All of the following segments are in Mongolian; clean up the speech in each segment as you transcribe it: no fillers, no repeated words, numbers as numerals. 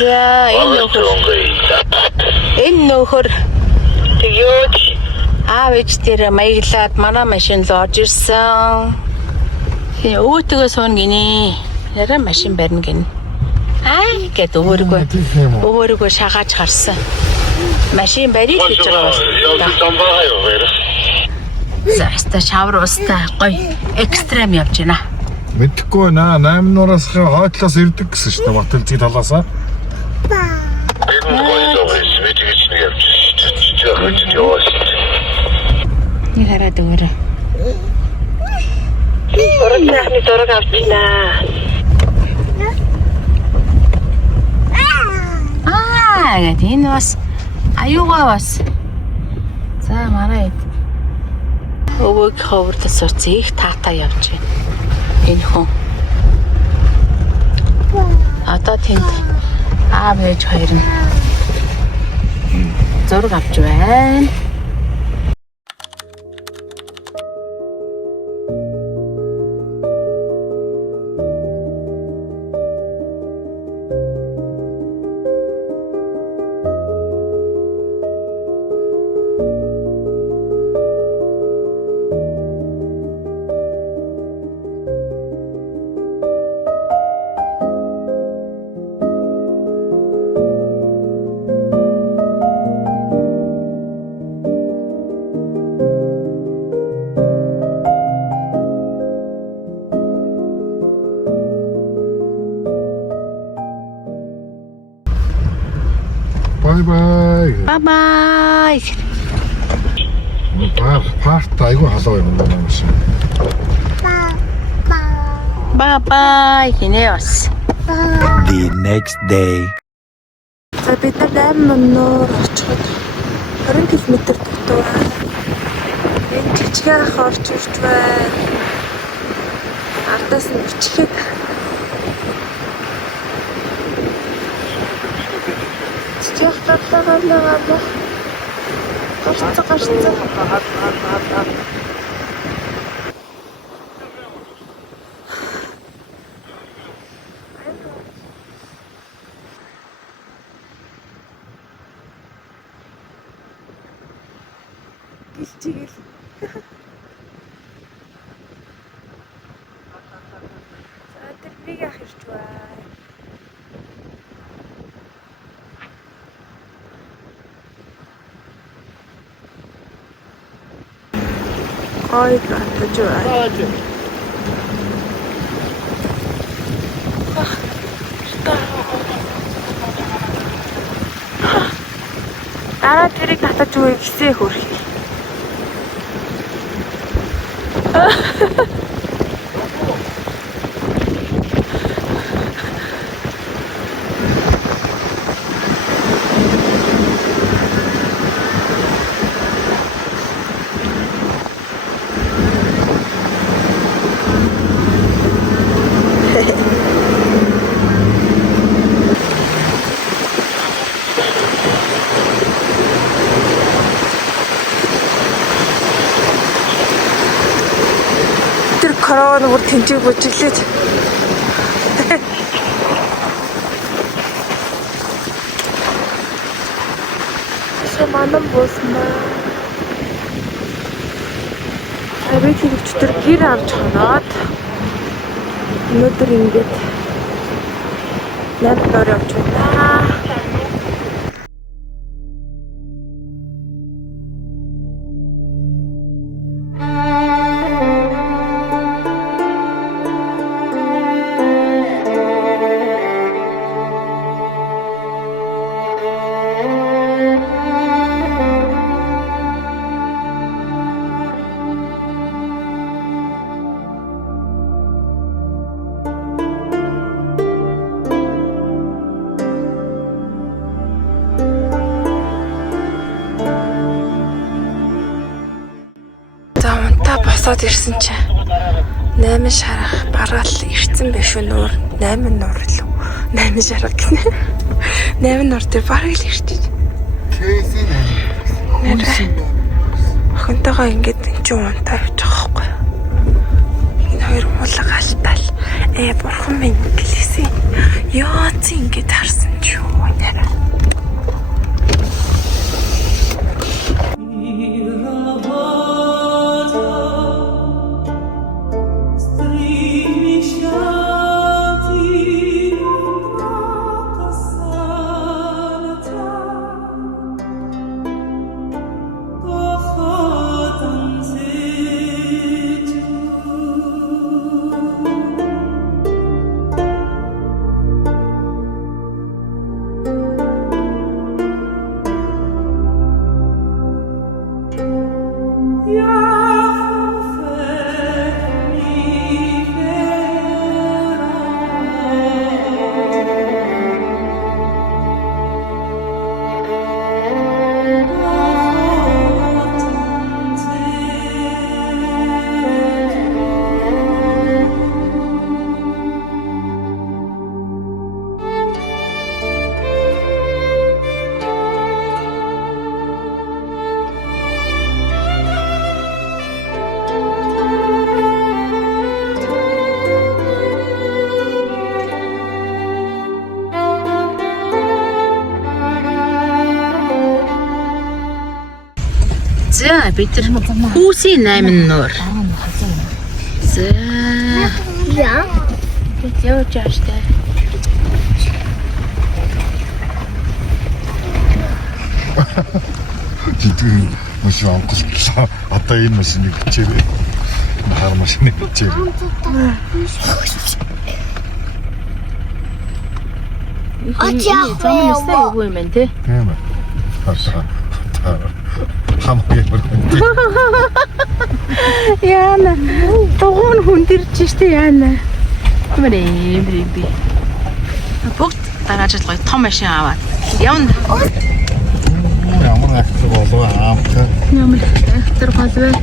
За энэ нөхөр тэгээд аав ээж дээр маяглаад манай машин л орж ирсэн. Өөтгөө суун гинэ. Яраа машин барина гинэ. Гэт өөрийгөө шагааж харсан. Машин барил гэж байгаа байна. За шавар уустай гоё экстрем явж байна. Мэдхгүй наа 8 нураас хойтлоос ирдэг гэсэн шүү дээ Батэлзгийн талаасаа. Нэг хараад өгөөрэй. Оройны дөрөг авчихнаа. Гэт энэ бас аюугаа бас. За манай өвөг ховрлол сурцсан их таатаа явж байна. Энэ хүн. Одоо тэнд аав ээж хоёр нь зураг авч байна. Bye bye. Парт айгүй халуу юм байна машин. Bye гинэ бас. The next day. За бид нар 8 минутаар очиход 20 км дутуу. Энэ жижигхэн ах орж ирж байна. Ардаас нь өчгöd. Гарцаа. Гэлчигэл. За тэр нэг ах ирж байна. Ой, гатаж байна. Дараа тэрийг татаж өгье гэсэн хөрхий. Корона бүр тэнцэг бүжиглээд. Манам босноо. Авиг хэрэгчдэр гэр авч хоноод өнөөдөр ингээд 8 дор явж байна. Босоод ирсэн чинь 8 шарах бараал ирсэн биш үү нуур 8 нуур л 8 шарах гинэ 8 нуур дээр бараг л ирчихэж охинтойгоо ингээд энэ ч унтаа явчих واخгүй энэ хоёр муулга алтаал бурхан минь гэлээсээ ёо чи ингээд харсан ч юу За бид нар хүүсийн 8 нуур. За. Яа. Яа чааштай. Жидгэн машин онгоцлоо. Одоо энэ машиныг бичээрэй. Хар машиныг бичээрэй. Замнастай юу юм бэ те? Тийм ээ. Хамаагүй байна. Яана. Дугуун хүндэрч штэ яана. Мэрээ. Бүгд дагааж л гоё том машин аваад явна. Ямар актер болов аамтай. Ямар актер болов.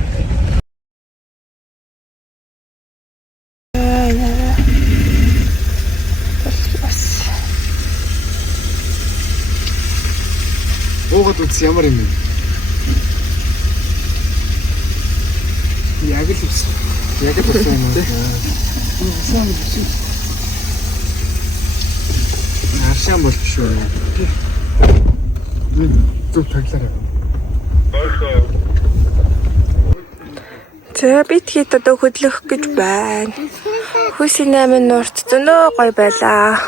Богод үс ямар юм бэ? Яг л үс. Яг л үс юм те. Сайн биш. Аршаан бол биш үү? Зүг таглаарай. За бид хэд одоо хөдлөх гэж байна. Хүүсийн 8 нуурт зөнөө гоё байлаа.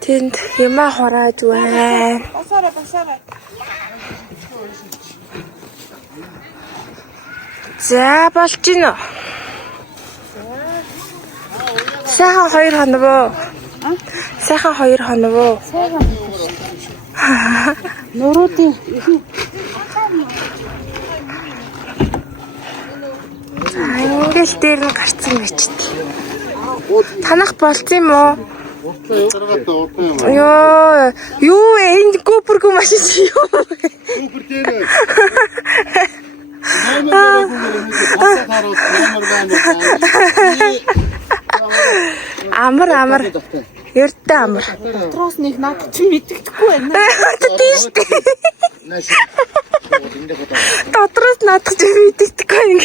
Тэнд ямаа хурааж байна. Басаарай. За болж гинэ. Сайхан 2 хоног уу? Сайхан 2 хоног уу? Нуруудын Ингээл дээр нь гарцсан гэж. Танах болцсон юм уу? Ёо, юу вэ? Энэ гопргүй машин чи юу? Супер дээр. Амар. Эрдэ амар. дотроос нэг надад чи мэддэхгүй байна. Тийм шүү дээ. Дотроос надад чи мэддэхгүй юм.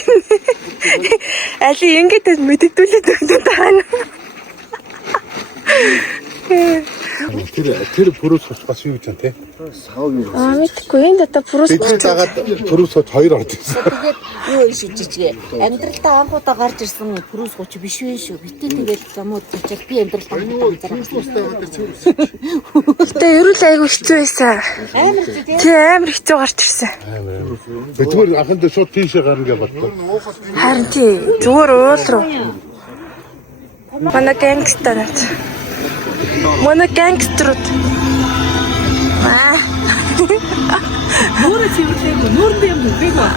Али ингээд мэддүүлээд өгдөг таана. Тэр пүрүүс хоч бас юу гэж байна те? Мэдхгүй энэ дата пүрүүс. Бидний дагаад пүрүүс хоч 2 орж ирсэн. Тэгээд юу шижижгээ амьдралдаа анхудаа гарч ирсэн пүрүүс гоч биш вэ шүү. Битээ тэгээд замууд чичээл би амьдралдаа Гэтэ ерөөл айгу хэцүү байсан. Амар хэцүү гарч ирсэн. Бид зүгээр анхандаа шууд тийшээ гарна гэж бодлоо. Харин тий зүгээр уул руу. Манай гэнгстерүүд. Манай гэнгстерүүд. Нүүрэ цэвэрлэегүй, нүүрэндээ юм бэг ба.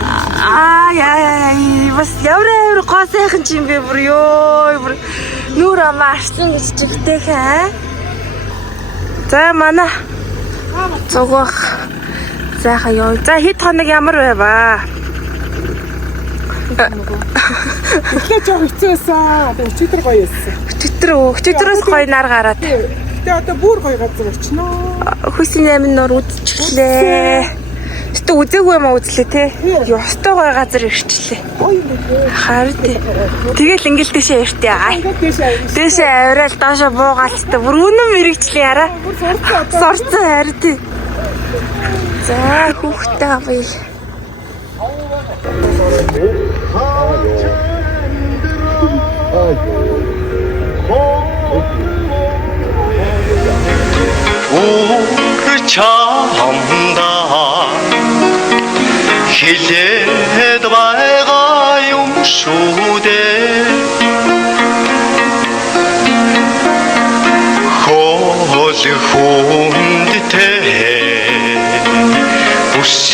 Яа, бас явраа гоо сайхан ч юм бэ бүр ёо. Бүр нүүр амаа арсан гэж чигтэй хаа. За манай цогох. Сайхан ёо. За хэд хоног ямар байваа? Тэгэхээр жоо хэцүү байсан. Одоо өчигдөр гоё байсан. Өчигдрөөс гоё нар гараад. Гэтэ одоо бүр гоё газар очно. Хүүсийн 8 нуур үзчихлээ. Гэтэ үзээгүй юм аа үзлээ те. Ёстой гоё газар ирчихлээ. Харин тий. Тэгэл ингээл дэшээ иртээ. Дэшээ авирал доошо буугаалцтай. Бүр үнэн мэрэгчлээ яра. Сорцсон харин тий. За хүүхдээ авъя. 참다 hiled байгаа юм шүү дээ хол хүндтэй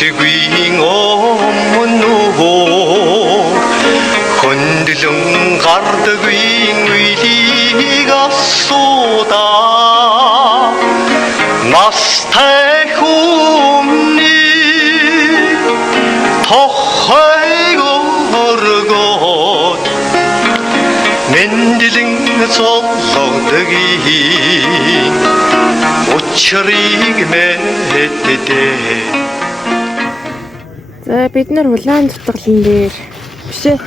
뜨거운 없는 흔들렁 가르던 위리가 쏟아 나스타이홈니 더하이고 흐르고 맨들링 솔로드기 очрыг мэддэ. За бид нар улаан дутгалан дээр биш ээ.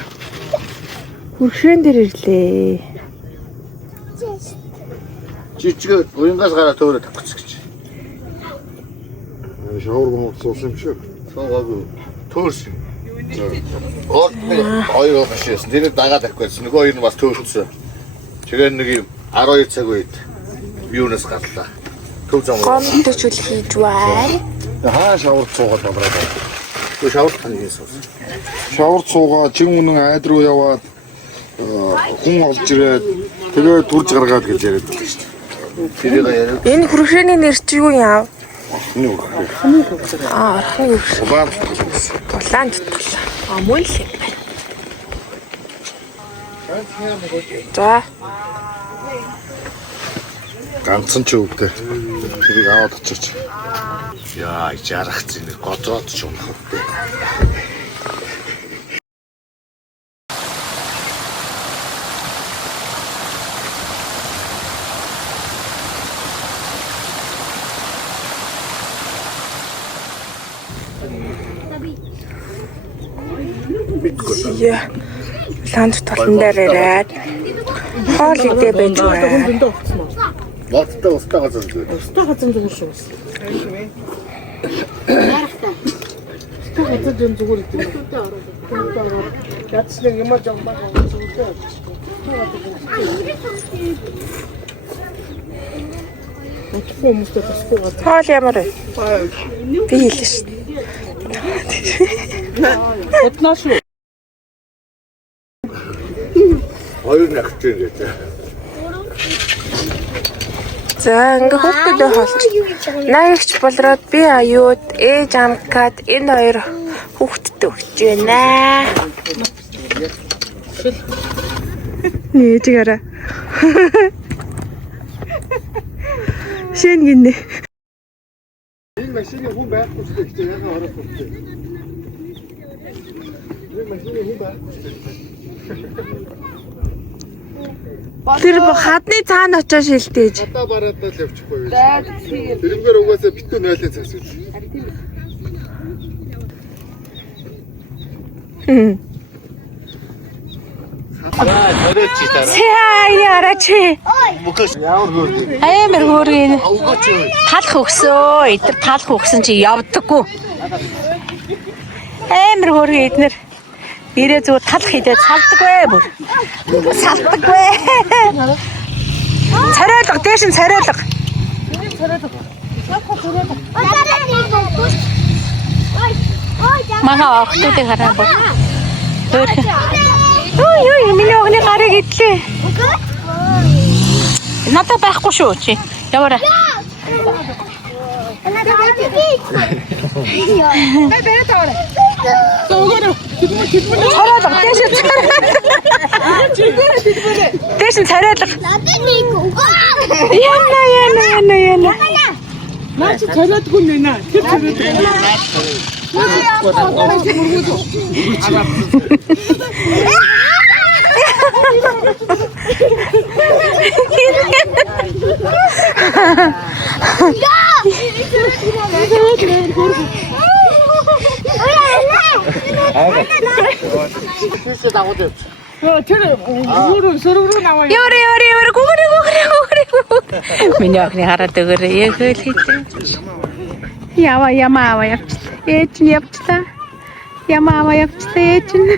Хүршэн дээр ирлээ. Жижиг уянгаас гараа төөрөө тавчих гэж. Шавар гомц суусан юм шиг. Суугаагүй. Төөрсөн. Хоёр башээс тэр дагаад авчихсан. Нөгөө хоёр нь бас төөрсөн. Тэгээд нэг юм 12 цаг үед юунаас гарлаа. Төв зам. Гомдож үл хийж байна. Хаа шавар цуугаад амраад. Төв шавар тань хийсэн. Шавар цуугаа чин үнэн айд руу яваад хүн олж ирээд тэгээ турж гаргаад гэж яриад байлаа шүү дээ. Тэрийг яриад. Энэ хүршээний нэр чи юу яав? Нэг үг. Архны үрш. Улаан дутгал. Мөн л юм байна. За. ганцхан ч өвдөө. Тэрийг аваад очиж. Яа, жарах зин гоцоод ч унах үү. Яа. Улаан дутгалан дээр ирээд хоол идэ байж байна. Моттой устаа газар зүгээр. Устаа газар зүгээр шүү. Ярахтаа. Устаа газар зүгээр гэдэг. Ятсны юм аа жамбаа зүгээр. Хоол ямар вэ? Би хэлсэн шүү. Утнаа шүү. Хоёр нахтай гэдэг. За ингээ хүүхдүүдээ хоолч. Наягч болроод би аюуд ээж амкад энэ хоёр хүүхдтэй өгч байна. Нээжгээрээ. Шин гинэ. Энэ машины хүн байхгүй ч гэхдээ яга орох хэрэгтэй. Энэ машины хүн байхгүй ч гэдэг. Тэр хадны цаана очиж шилдэж. Хата бараад л явчихгүй байх. Тэрнгээр угаасаа битүү 0-ын цаас үү. Яараач. Ямар хөөргөө. Амар хөөргөн. Талах өгсөө. Эдгээр талах өгсөн чи явдаггүй. Амар хөөргөн эднэр. Ирээ зүгээр талах хийдээ салдаггүй бүр. Салдаггүй. Царайлга дээш нь царайлга. Мага охтуудыг хараа бод. Ой, миний огны гарыг идлээ. Надад байхгүй шүү чи. Яваарай. Дэшин царайлга. Яна. Наач царайдгүй нэ. Тэр царайдгүй. Ёри гүгүрэ. Миний охины хараад өгөөрэй. Яг л хийлээ. Яма явчихлаа. Ээж нь явчихлаа. Яма явчихлаа ээж нь.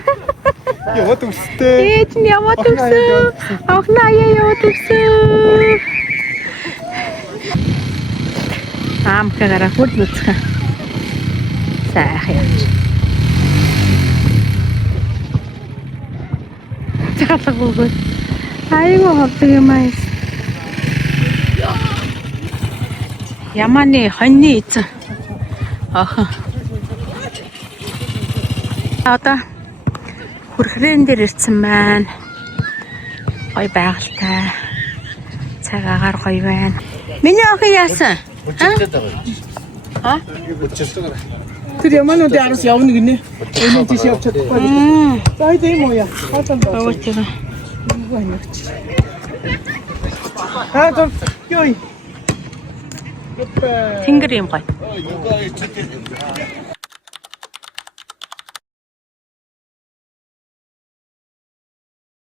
Яваад өстэй. Ээж нь яваад өгсөн. Охноо яваад өгсөн. Амкагаараа хурд нүцгэн. Сайхан явж. Чалаггүй. Айгуу ховдөг юм аа. Яманы хоньны эзэн. Аха. Одоо хүрхрэн дээр ирсэн байна. Гой байгальтай. Цаг агаар гоё байна. Миний охин яасан? Тэр ямаануудын араас явна гинэ. Энэ тийш явж чадахгүй. За хэдэ юм уу яа? Хатан баа. Өө тийм. Хатан ёй. Тэнгэр юм гоё.